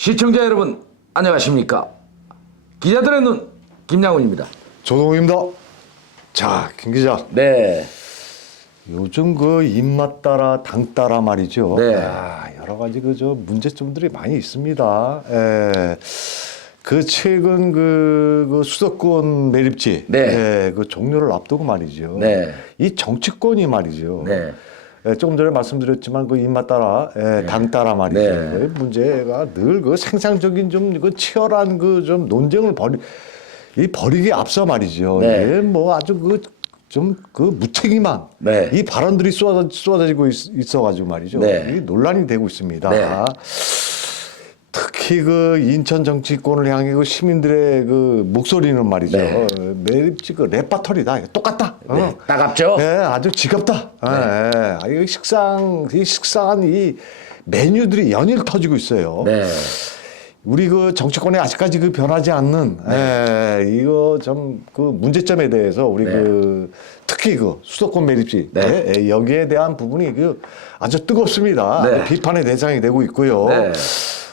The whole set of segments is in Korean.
시청자 여러분 안녕하십니까? 기자들의 눈 김양훈입니다. 조동입니다. 자, 김 기자. 네. 요즘 그 입맛 따라 당 따라 말이죠. 네. 여러 가지 그 문제점들이 많이 있습니다. 그 최근 그 수도권 매립지 네. 그 종료를 앞두고 말이죠. 네. 이 정치권이 말이죠. 네. 조금 전에 말씀드렸지만 그 입맛 따라 당 따라 말이죠. 네. 그 문제가 늘 그 생산적인 좀 그 치열한 그 좀 논쟁을 벌이기에 앞서 말이죠. 네. 예, 뭐 아주 그 무책임한 네. 이 발언들이 쏟아지고 있어가지고 말이죠. 네. 이 논란이 되고 있습니다. 네. 특히 그 인천 정치권을 향해 그 시민들의 그 목소리는 말이죠. 네. 매립지 그 레파토리다. 똑같다. 네. 따갑죠? 네, 아주 지겹다. 이 식상한 이 메뉴들이 연일 터지고 있어요. 네. 우리 그 정치권에 아직까지 그 변하지 않는 이거 좀 그 문제점에 대해서 우리 네. 그 특히 그 수도권 매립지 네. 여기에 대한 부분이 그 아주 뜨겁습니다. 네. 비판의 대상이 되고 있고요. 네.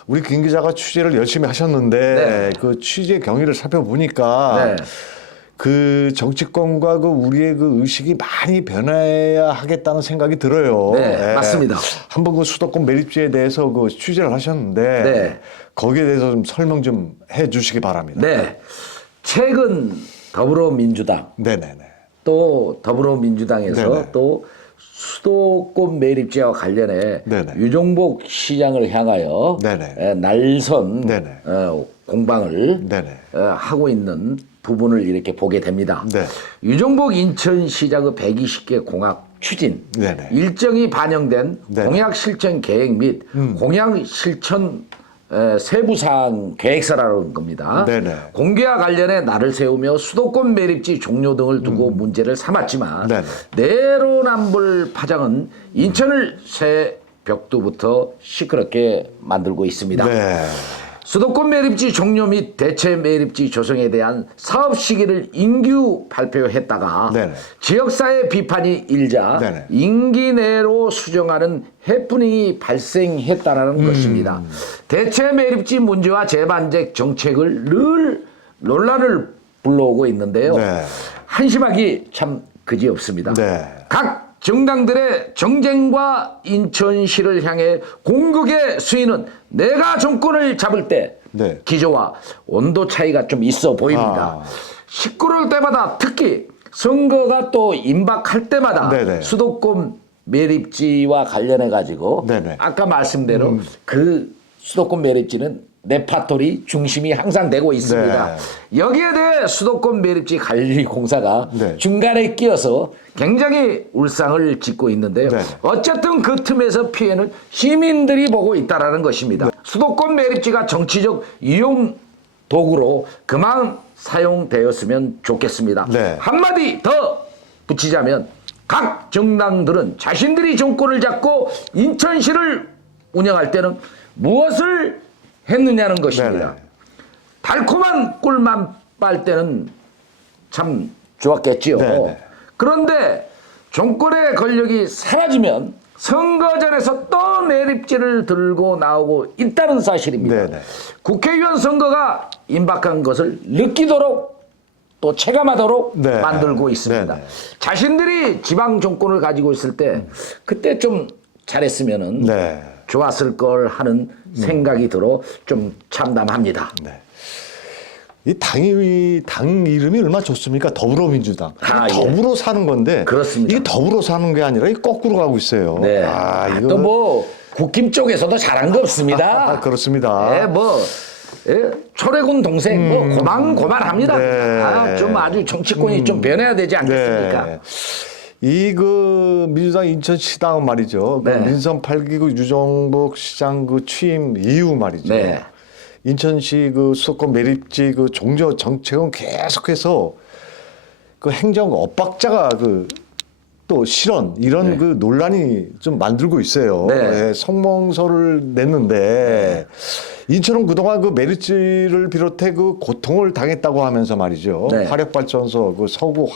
우리 김 기자가 취재를 열심히 하셨는데 네. 그 취재 경위를 살펴보니까 네. 그 정치권과 그 우리의 그 의식이 많이 변해야 하겠다는 생각이 들어요. 네, 맞습니다. 한번 그 수도권 매립지에 대해서 그 취재를 하셨는데 네. 거기에 대해서 좀 설명 좀 해주시기 바랍니다. 네. 최근 더불어민주당 네네네. 또 더불어민주당에서 네네. 또 수도권 매립지와 관련해 네네. 유종복 시장을 향하여 네네. 날선 네네. 공방을 네네. 하고 있는 부분을 이렇게 보게 됩니다. 네. 유종복 인천시장의 120개 공약 추진 네네. 일정이 반영된 네네. 공약 실천 계획 및 공약 실천 세부사항 계획서라는 겁니다. 네네. 공개와 관련해 날을 세우며 수도권 매립지 종료 등을 두고 문제를 삼았지만 네네. 내로남불 파장은 인천을 새벽두부터 시끄럽게 만들고 있습니다. 네. 수도권 매립지 종료 및 대체 매립지 조성에 대한 사업 시기를 인규 발표했다가 네네. 지역사회 비판이 일자 네네. 임기 내로 수정하는 해프닝이 발생했다는 것입니다. 대체 매립지 문제와 재반적 정책을 늘 논란을 불러오고 있는데요. 네. 한심하기 참 그지없습니다. 네. 각 정당들의 정쟁과 인천시를 향해 공격의 수위는 내가 정권을 잡을 때 네. 기조와 온도 차이가 좀 있어 보입니다. 시끄러울 때마다 특히 선거가 또 임박할 때마다 네네. 수도권 매립지와 관련해 가지고 네네. 아까 말씀대로 그 수도권 매립지는 레파토리 중심이 항상 되고 있습니다. 여기에 대해 수도권 매립지 관리공사가 네. 중간에 끼어서 굉장히 울상을 짓고 있는데요. 네. 어쨌든 그 틈에서 피해는 시민들이 보고 있다는 것입니다. 수도권 매립지가 정치적 이용 도구로 그만 사용되었으면 좋겠습니다. 네. 한마디 더 붙이자면 각 정당들은 자신들이 정권을 잡고 인천시를 운영할 때는 무엇을 했느냐는 것입니다. 네네. 달콤한 꿀만 빨 때는 참 좋았겠지요. 네네. 그런데 정권의 권력이 사라지면 선거전에서 또 매립지를 들고 나오고 있다는 사실입니다. 네네. 국회의원 선거가 임박한 것을 느끼도록 또 체감하도록 네. 만들고 있습니다. 네네. 자신들이 지방 정권을 가지고 있을 때 그때 좀 잘했으면은 네. 좋았을 걸 하는 생각이 들어 좀 참담합니다. 네. 이 당 이름이 얼마나 좋습니까? 더불어민주당. 아, 예. 더불어 사는 건데. 그렇습니다. 이게 더불어 사는 게 아니라 이게 거꾸로 가고 있어요. 네. 이거. 또 뭐 국힘 쪽에서도 잘한 거 없습니다. 그렇습니다. 네, 뭐 초래군 동생 뭐 고만합니다. 네. 좀 아주 정치권이 좀 변해야 되지 않겠습니까? 네. 그 민주당 인천시당은 말이죠. 네. 그 민선 8기구 유종복 시장 그 취임 이후 말이죠. 네. 인천시 그 수도권 매립지 그 종료 정책은 계속해서 그 행정 엇박자가 그 또 실언 이런 네. 그 논란이 좀 만들고 있어요. 네. 성명서를 냈는데 인천은 그동안 그 매립지를 비롯해 그 고통을 당했다고 하면서 말이죠. 네. 화력발전소, 그 서구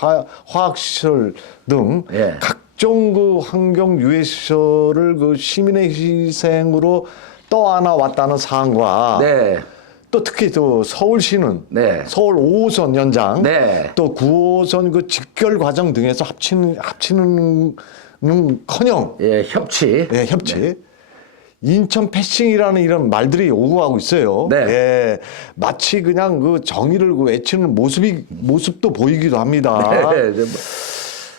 화학시설 등 네. 각종 그 환경 유해 시설을 그 시민의 희생으로 떠안아 왔다는 사항과 네. 또 특히 또 서울시는 네. 서울 5호선 연장, 네. 또 9호선 그 직결 과정 등에서 합치는커녕 예, 협치. 예, 협치. 인천 패싱이라는 이런 말들이 오고 가고 있어요. 네. 예, 마치 그냥 그 정의를 그 외치는 모습도 보이기도 합니다. 네, 네, 뭐.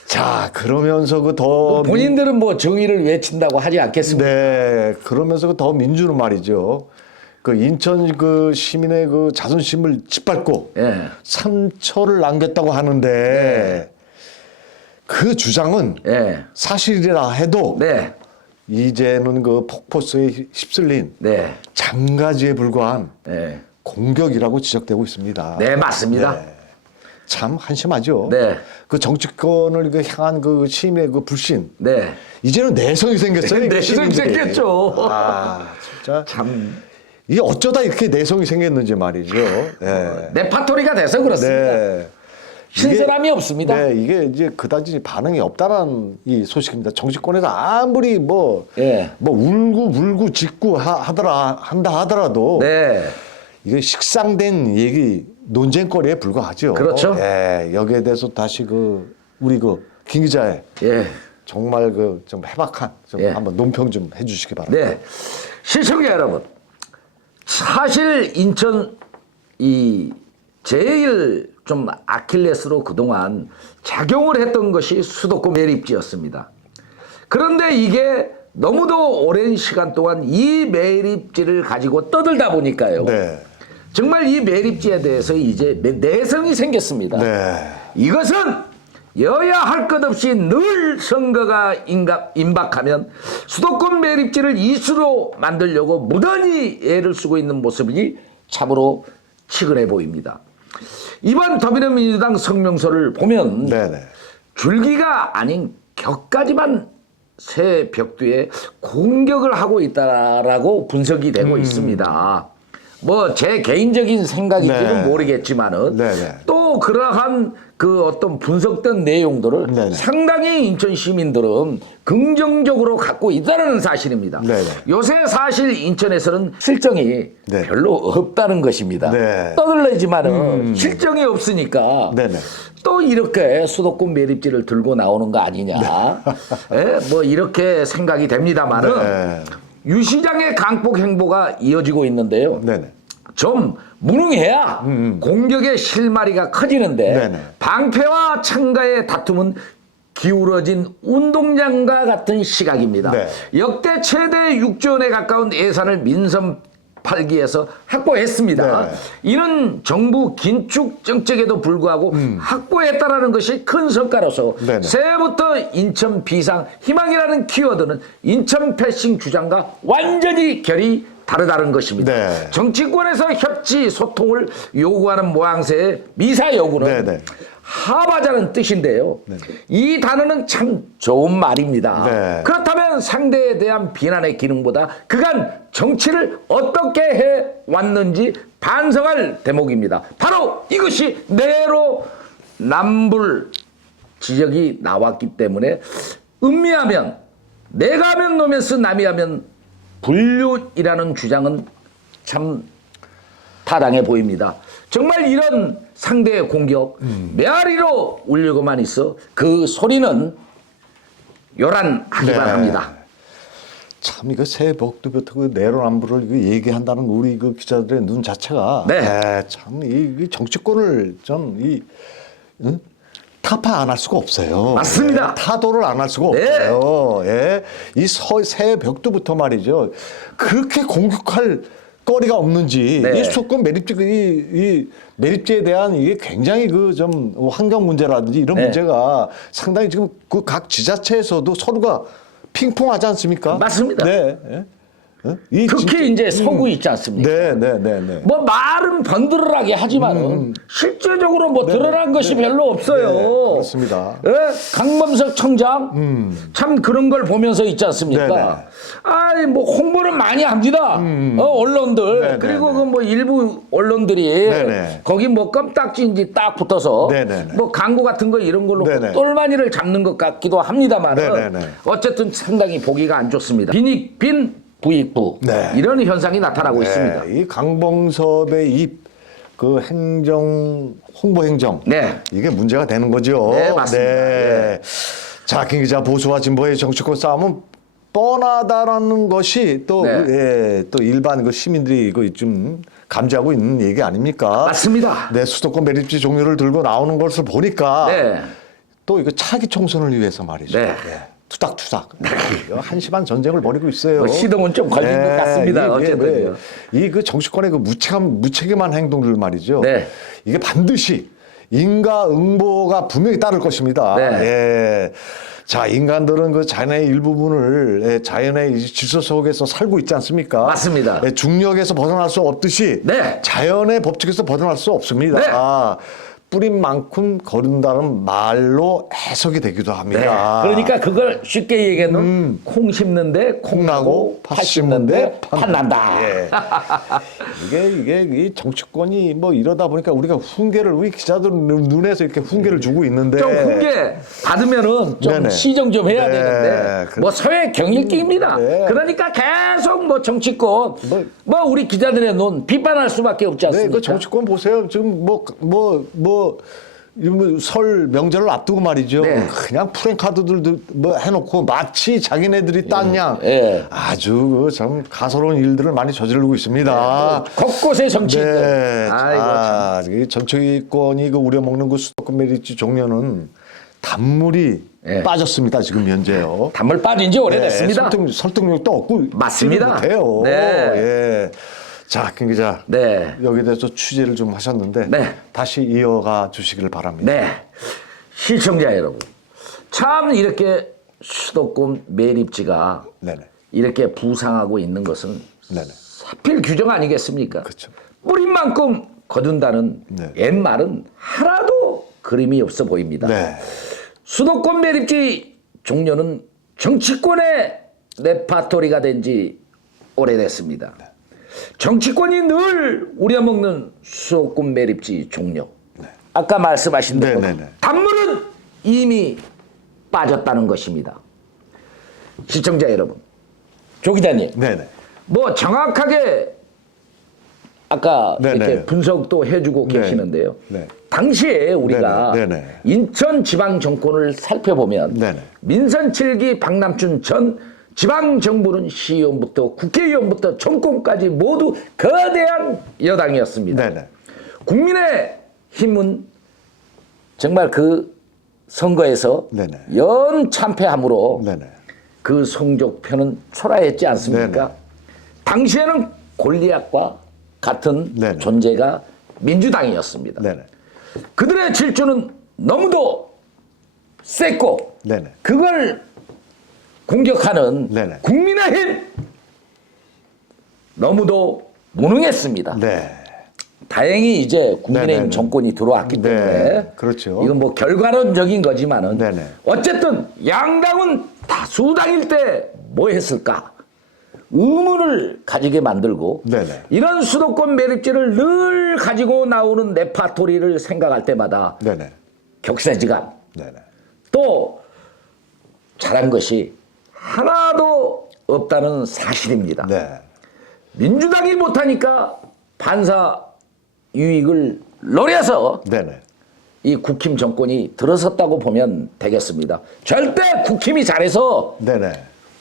자, 그러면서 그 더 본인들은 뭐 정의를 외친다고 하지 않겠습니까? 네, 그러면서 그 더 민주는 말이죠. 그 인천 그 시민의 그 자존심을 짓밟고 예. 상처를 남겼다고 하는데 그 주장은 예. 사실이라 해도 네. 이제는 그 폭포수에 휩쓸린 네. 장가지에 불과한 네. 공격이라고 지적되고 있습니다. 네, 맞습니다. 네. 참 한심하죠. 네. 그 정치권을 그 향한 그 시민의 그 불신. 네. 이제는 내성이 생겼어요. 내성이 시민들이. 생겼죠. 아, 진짜. 참. 이게 어쩌다 이렇게 내성이 생겼는지 말이죠. 네. 네파토리가 돼서 그렇습니다. 네. 신선함이 없습니다. 네, 이게 이제 그다지 반응이 없다는 이 소식입니다. 정치권에서 아무리 뭐 예. 울고 짓고 한다 하더라도 네. 이게 식상된 얘기 논쟁거리에 불과하죠. 그렇죠. 예, 여기에 대해서 다시 우리 김 기자의 예. 정말 좀 해박한 좀 예. 한번 논평 좀 해주시기 바랍니다. 네. 시청자 여러분. 사실 인천 제일 좀 아킬레스로 그동안 작용을 했던 것이 수도권 매립지였습니다. 그런데 이게 너무도 오랜 시간 동안 이 매립지를 가지고 떠들다 보니까요. 네. 정말 이 매립지에 대해서 이제 내성이 생겼습니다. 네. 이것은 여야 할 것 없이 늘 선거가 임박하면 수도권 매립지를 이슈로 만들려고 무던히 애를 쓰고 있는 모습이 참으로 치근해 보입니다. 이번 더불어민주당 성명서를 보면 네네. 줄기가 아닌 격까지만 새 벽두에 공격을 하고 있다라고 분석이 되고 있습니다. 뭐 제 개인적인 생각인지는 네. 모르겠지만은 네네. 또 그러한 그 어떤 분석된 내용들을 네네. 상당히 인천 시민들은 긍정적으로 갖고 있다는 사실입니다. 네네. 요새 사실 인천에서는 실정이 네. 별로 없다는 것입니다. 네. 떠들래지만은 실정이 없으니까 네네. 또 이렇게 수도권 매립지를 들고 나오는 거 아니냐. 예? 뭐 이렇게 생각이 됩니다만은 네. 유 시장의 강폭 행보가 이어지고 있는데요. 네네. 좀 무능해야 공격의 실마리가 커지는데 네네. 방패와 창가의 다툼은 기울어진 운동장과 같은 시각입니다. 네. 역대 최대 6조 원에 가까운 예산을 민선 8기에서 확보했습니다. 네. 이는 정부 긴축 정책에도 불구하고 확보했다라는 것이 큰 성과로서 네네. 새해부터 인천 비상 희망이라는 키워드는 인천 패싱 주장과 완전히 결이 다르다는 것입니다. 네. 정치권에서 협치 소통을 요구하는 모양새의 미사 요구는 네네. 하바자는 뜻인데요. 이 단어는 참 좋은 말입니다. 네. 그렇다면 상대에 대한 비난의 기능보다 그간 정치를 어떻게 해왔는지 반성할 대목입니다. 바로 이것이 내로남불 지적이 나왔기 때문에 음미하면 내가 하면 노면스 남이 하면 불륜이라는 주장은 참 타당해 보입니다. 정말 이런 상대의 공격 메아리로 울리고만 있어 그 소리는 요란하기만 네. 합니다. 참 이거 새해 복도부터 그 내로남불을 이거 얘기한다는 우리 그 기자들의 눈 자체가 네. 참 이 정치권을 좀 타파 안 할 수가 없어요. 맞습니다. 예, 타도를 안 할 수가 네. 없어요. 예. 이 새해 벽두부터 말이죠. 그렇게 공격할 거리가 없는지 네. 이 수도권 매립지 이 매립지에 대한 이게 굉장히 그 좀 환경 문제라든지 이런 네. 문제가 상당히 지금 그 각 지자체에서도 서로가 핑퐁하지 않습니까? 맞습니다. 네. 예? 예? 이 특히 진짜- 이제 서구 있지 않습니까? 네. 뭐 말은 번들어하게 하지만은 실제적으로 뭐 드러난 것이 별로 없어요. 네, 그렇습니다. 예? 강범석 청장 참 그런 걸 보면서 있지 않습니까? 네네. 아이 뭐 홍보는 많이 합니다. 언론들 네네네. 그리고 그 뭐 일부 언론들이 네네. 거기 뭐 껌딱지인지 딱 붙어서 네네네. 뭐 광고 같은 거 이런 걸로 네네. 똘마니를 잡는 것 같기도 합니다만 네네네. 어쨌든 상당히 보기가 안 좋습니다. 빈 부익부 네. 이런 현상이 나타나고 있습니다. 이 강봉섭의 그 행정 홍보 행정 네. 이게 문제가 되는 거죠. 네, 맞습니다. 네. 자, 김 기자, 보수와 진보의 정치권 싸움은 뻔하다라는 것이 또, 네. 또 일반 그 시민들이 그 좀 감지하고 있는 얘기 아닙니까? 맞습니다. 네, 수도권 매립지 종료를 들고 나오는 것을 보니까 네. 또 이거 차기 총선을 위해서 말이죠. 네. 예. 투닥투닥 한심한 전쟁을 벌이고 있어요. 뭐 시동은 좀 걸린 것 같습니다. 어쨌든요. 이 그 정치권의 그 무책임한 행동들 말이죠. 네. 이게 반드시 인과응보가 분명히 따를 것입니다. 네. 예. 자, 인간들은 그 자연의 일부분을 자연의 질서 속에서 살고 있지 않습니까? 맞습니다. 예, 중력에서 벗어날 수 없듯이 네. 자연의 법칙에서 벗어날 수 없습니다. 네. 뿌린 만큼 거른다는 말로 해석이 되기도 네. 합니다. 그러니까 그걸 쉽게 얘기하면 콩 심는데 콩 나고 팥 심는데 팥 난다. 예. 이게 이 정치권이 뭐 이러다 보니까 우리가 훈계를 우리 기자들 눈에서 이렇게 훈계를 주고 있는데 좀 훈계 받으면은 좀 네네. 시정 좀 해야 네. 되는데 뭐 사회 경일기입니다. 네. 그러니까 계속 뭐 정치권 뭐 우리 기자들의 논 비판할 수밖에 없지 네, 않습니까? 그 정치권 보세요. 지금 설 명절을 앞두고 말이죠. 네. 그냥 프랭카드들도 뭐 해놓고 마치 자기네들이 딴 양 예. 아주 그 참 가소로운 일들을 많이 저지르고 있습니다. 곳곳에 정치인들. 네. 아이고 참. 이 정치권이 그 우려먹는 그 수도권 매립지 종료는 단물이 예. 빠졌습니다. 지금 현재요. 단물 빠진 지 오래됐습니다. 설득력도 없고 맞습니다. 못해요. 네. 예. 자, 김 기자. 네. 여기에 대해서 취재를 좀 하셨는데 네. 다시 이어가 주시기를 바랍니다. 네. 시청자 여러분. 참 이렇게 수도권 매립지가 네네. 이렇게 부상하고 있는 것은 네네. 하필 규정 아니겠습니까? 그렇죠. 뿌린 만큼 거둔다는 네. 옛말은 하나도 그림이 없어 보입니다. 네. 수도권 매립지 종료는 정치권의 레파토리가 된 지 오래됐습니다. 정치권이 늘 우려먹는 수도권 매립지 종료. 아까 말씀하신 대로 네네네. 단물은 이미 빠졌다는 것입니다. 시청자 여러분, 조 기자님, 네네. 뭐 정확하게 아까 네네. 이렇게 분석도 해주고 네. 계시는데요. 네. 당시에 우리가 네네. 인천 지방 정권을 살펴보면 네네. 민선 7기 박남춘 전 지방 정부는 시의원부터 국회의원부터 정권까지 모두 거대한 여당이었습니다. 네네. 국민의 힘은 정말 그 선거에서 네네. 연 참패함으로 네네. 그 성적표는 초라했지 않습니까? 네네. 당시에는 골리앗과 같은 네네. 존재가 민주당이었습니다. 네네. 그들의 질주는 너무도 셌고 네네. 그걸 공격하는 네네. 국민의힘 너무도 무능했습니다. 네. 다행히 이제 국민의힘 네네네. 정권이 들어왔기 때문에 네. 그렇죠. 이건 뭐 결과론적인 거지만은 네네. 어쨌든 양당은 다수당일 때 뭐 했을까 의문을 가지게 만들고 네네. 이런 수도권 매립지를 늘 가지고 나오는 레파토리를 생각할 때마다 네네. 격세지감 네네. 또 잘한 것이 하나도 없다는 사실입니다. 네. 민주당이 못하니까 반사 유익을 노려서 네네. 이 국힘 정권이 들어섰다고 보면 되겠습니다. 절대 국힘이 잘해서 네네.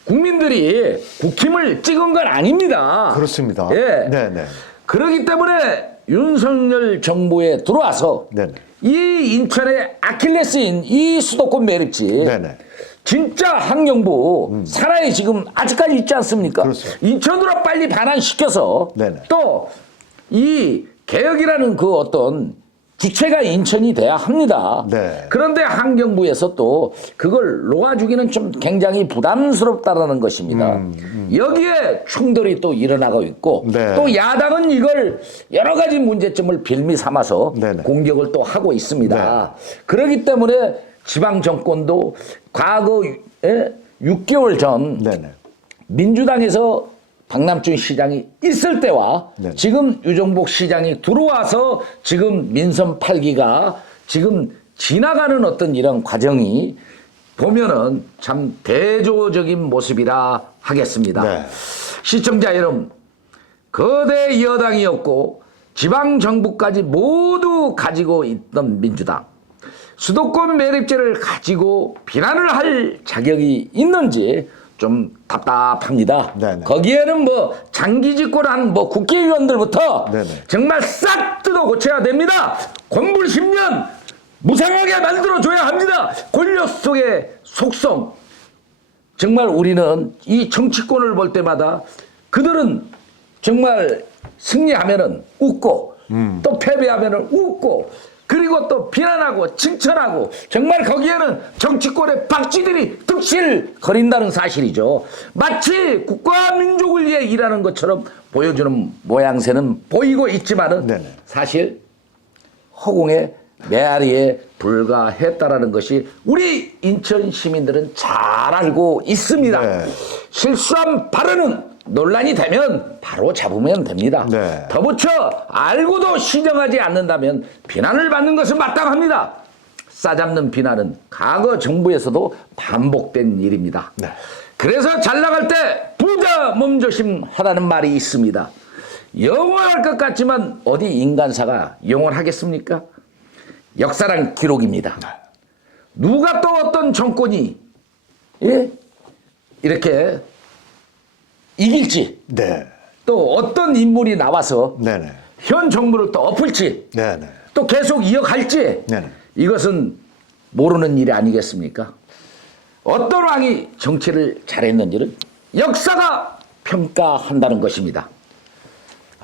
국민들이 국힘을 찍은 건 아닙니다. 그렇습니다. 예. 네네. 그렇기 때문에 윤석열 정부에 들어와서 네네. 이 인천의 아킬레스인 이 수도권 매립지 네네. 진짜 항영부 살아야 지금 아직까지 있지 않습니까? 그렇죠. 인천으로 빨리 반환시켜서 네네. 또 이 개혁이라는 그 어떤 주체가 인천이 돼야 합니다. 네. 그런데 환경부에서 또 그걸 놓아주기는 좀 굉장히 부담스럽다라는 것입니다. 여기에 충돌이 또 일어나고 있고 네. 또 야당은 이걸 여러 가지 문제점을 빌미 삼아서 네네. 공격을 또 하고 있습니다. 그렇기 때문에 지방 정권도 과거에 6개월 전 네네. 민주당에서 박남춘 시장이 있을 때와 네. 지금 유정복 시장이 들어와서 지금 민선 8기가 지금 지나가는 어떤 이런 과정이 보면은 참 대조적인 모습이라 하겠습니다. 네. 시청자 여러분, 거대 여당이었고 지방정부까지 모두 가지고 있던 민주당, 수도권 매립제를 가지고 비난을 할 자격이 있는지 좀 답답합니다. 네네. 거기에는 뭐 장기 집권한 뭐 국회의원들부터 네네. 정말 싹 뜯어 고쳐야 됩니다. 권불 10년 무상하게 만들어줘야 합니다. 권력 속의 속성. 정말 우리는 이 정치권을 볼 때마다 그들은 정말 승리하면은 웃고 또 패배하면은 웃고 그리고 또 비난하고 칭찬하고 정말 거기에는 정치권의 박쥐들이 득실거린다는 사실이죠. 마치 국가와 민족을 위해 일하는 것처럼 보여주는 모양새는 보이고 있지만은 네네. 사실 허공의 메아리에 불과했다라는 것이 우리 인천 시민들은 잘 알고 있습니다. 네. 실수한 발언은 논란이 되면 바로 잡으면 됩니다. 네. 덧붙여 알고도 시정하지 않는다면 비난을 받는 것은 마땅합니다. 싸잡는 비난은 과거 정부에서도 반복된 일입니다. 네. 그래서 잘 나갈 때 부자 몸조심 하라는 말이 있습니다. 영원할 것 같지만 어디 인간사가 영원하겠습니까? 역사란 기록입니다. 누가 또 어떤 정권이 이렇게 이길지 네. 또 어떤 인물이 나와서 네네. 현 정부를 또 엎을지 네네. 또 계속 이어갈지 네네. 이것은 모르는 일이 아니겠습니까? 어떤 왕이 정치를 잘했는지를 역사가 평가한다는 것입니다.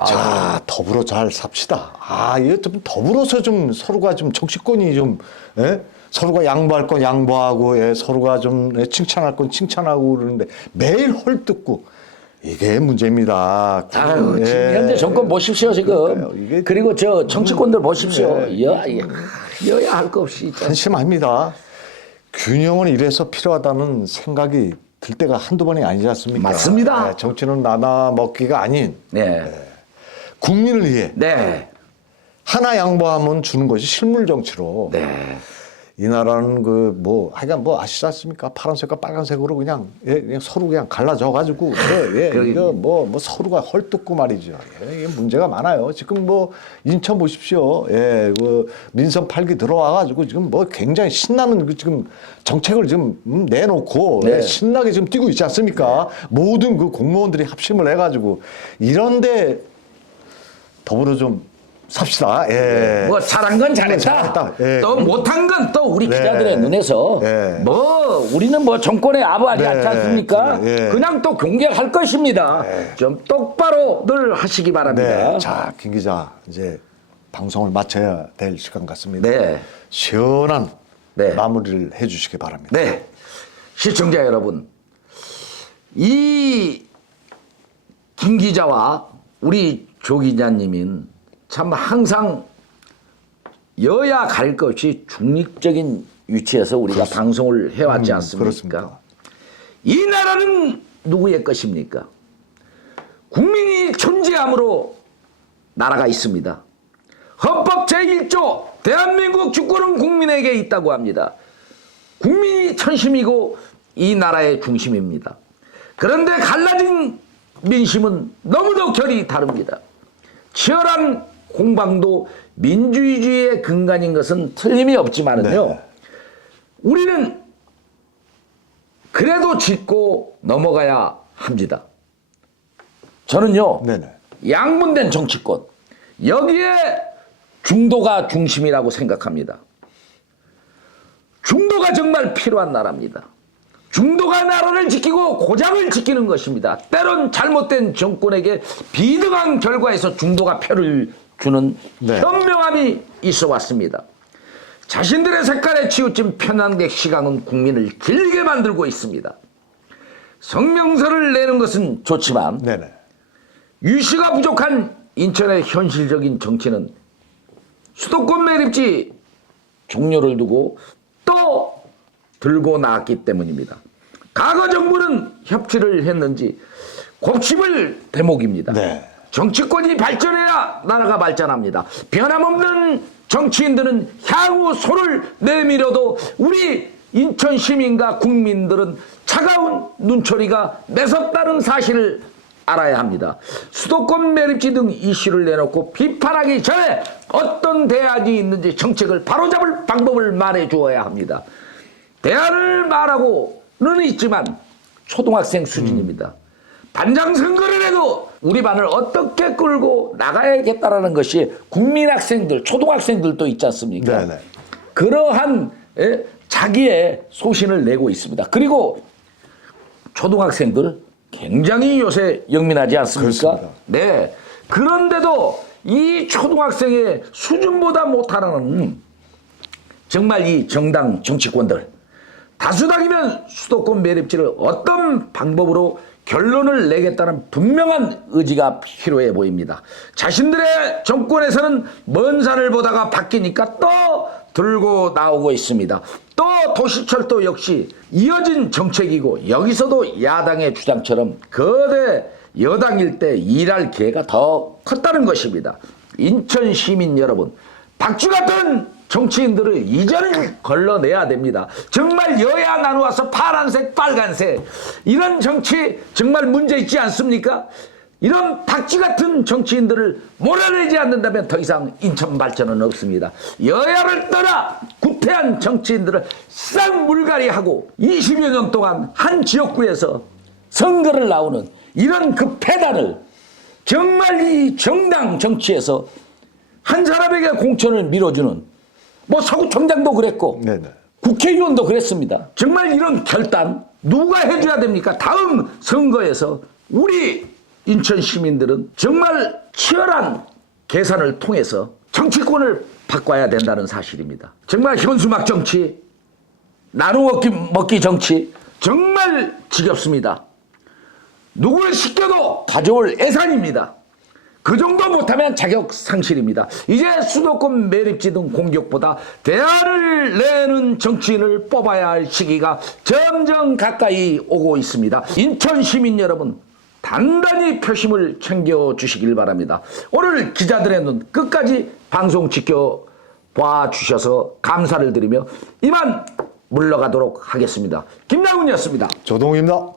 자, 더불어 잘 삽시다. 이거 좀 더불어서 좀 서로가 좀 정치권이 좀, 서로가 양보할 건 양보하고, 서로가 좀 칭찬할 건 칭찬하고 그러는데 매일 헐뜯고 이게 문제입니다. 아유, 지금 현재 정권 보십시오, 지금. 그러니까요. 그리고 저 정치권들 보십시오. 네. 여야 할 거 없이. 한심합니다. 균형은 이래서 필요하다는 생각이 들 때가 한두 번이 아니지 않습니까? 맞습니다. 정치는 나눠 먹기가 아닌 네. 국민을 위해 네. 하나 양보하면 주는 것이 실물 정치로. 네. 이 나라는 하여간 아시지 않습니까? 파란색과 빨간색으로 그냥 서로 그냥 갈라져 가지고 이거 서로가 헐뜯고 말이죠. 이게 문제가 많아요. 지금 인천 보십시오. 민선 8기 들어와 가지고 지금 굉장히 신나는 지금 정책을 지금 내놓고 네. 신나게 지금 뛰고 있지 않습니까? 모든 그 공무원들이 합심을 해 가지고 이런데 더불어 좀 삽시다. 뭐 잘한 건 잘했다. 또 못한 건 또 우리 기자들의 눈에서 우리는 정권에 아부하지 않지 않습니까? 그냥 또 경계할 것입니다. 좀 똑바로 늘 하시기 바랍니다. 네. 자, 김 기자 이제 방송을 마쳐야 될 시간 같습니다. 네. 시원한 마무리를 해주시기 바랍니다. 네. 시청자 여러분, 이 김 기자와 우리 조 기자님은 참 항상 여야 가릴 것 없이 중립적인 위치에서 우리가 방송을 해왔지 않습니까? 그렇습니다. 이 나라는 누구의 것입니까? 국민이 존재함으로 나라가 있습니다. 헌법 제1조 대한민국 주권은 국민에게 있다고 합니다. 국민이 천심이고 이 나라의 중심입니다. 그런데 갈라진 민심은 너무도 결이 다릅니다. 치열한 공방도 민주주의의 근간인 것은 틀림이 없지만은요. 네. 우리는 그래도 짚고 넘어가야 합니다. 저는요. 네네. 양분된 정치권 여기에 중도가 중심이라고 생각합니다. 중도가 정말 필요한 나라입니다. 중도가 나라를 지키고 고장을 지키는 것입니다. 때론 잘못된 정권에게 비등한 결과에서 중도가 표를 주는 현명함이 있어 왔습니다. 자신들의 색깔에 치우친 편향된 시각은 국민을 길게 만들고 있습니다. 성명서를 내는 것은 좋지만 네네. 유시가 부족한 인천의 현실적인 정치는 수도권 매립지 종료를 두고 또 들고 나왔기 때문입니다. 과거 정부는 협치를 했는지 곱씹을 대목입니다. 네. 정치권이 발전해야 나라가 발전합니다. 변함없는 정치인들은 향후 손을 내밀어도 우리 인천 시민과 국민들은 차가운 눈초리가 매섭다는 사실을 알아야 합니다. 수도권 매립지 등 이슈를 내놓고 비판하기 전에 어떤 대안이 있는지 정책을 바로잡을 방법을 말해 주어야 합니다. 대안을 말하고는 있지만 초등학생 수준입니다. 반장 선거를 해도 우리 반을 어떻게 끌고 나가야겠다라는 것이 국민학생들, 초등학생들도 있지 않습니까? 네네. 그러한 자기의 소신을 내고 있습니다. 그리고 초등학생들 굉장히 요새 영민하지 않습니까? 그렇습니다. 네. 그런데도 이 초등학생의 수준보다 못하는 정말 이 정당 정치권들, 다수당이면 수도권 매립지를 어떤 방법으로 결론을 내겠다는 분명한 의지가 필요해 보입니다. 자신들의 정권에서는 먼 산을 보다가 바뀌니까 또 들고 나오고 있습니다. 또 도시철도 역시 이어진 정책이고 여기서도 야당의 주장처럼 거대 여당일 때 일할 기회가 더 컸다는 것입니다. 인천 시민 여러분, 박쥐 같은 정치인들을 이전을 걸러내야 됩니다. 정말 여야 나누어서 파란색, 빨간색 이런 정치 정말 문제 있지 않습니까? 이런 박쥐 같은 정치인들을 몰아내지 않는다면 더 이상 인천 발전은 없습니다. 여야를 떠나 구태한 정치인들을 싹 물갈이하고 20여 년 동안 한 지역구에서 선거를 나오는 이런 그 패단을 정말 이 정당 정치에서 한 사람에게 공천을 밀어주는 뭐 서구청장도 그랬고 네네. 국회의원도 그랬습니다. 정말 이런 결단 누가 해줘야 됩니까? 다음 선거에서 우리 인천 시민들은 정말 치열한 계산을 통해서 정치권을 바꿔야 된다는 사실입니다. 정말 현수막 정치, 나눠 먹기 정치 정말 지겹습니다. 누구를 시켜도 가져올 예산입니다. 그 정도 못하면 자격 상실입니다. 이제 수도권 매립지 등 공격보다 대안을 내는 정치인을 뽑아야 할 시기가 점점 가까이 오고 있습니다. 인천 시민 여러분, 단단히 표심을 챙겨주시길 바랍니다. 오늘 기자들의 눈 끝까지 방송 지켜봐 주셔서 감사를 드리며 이만 물러가도록 하겠습니다. 김남훈이었습니다. 조동입니다.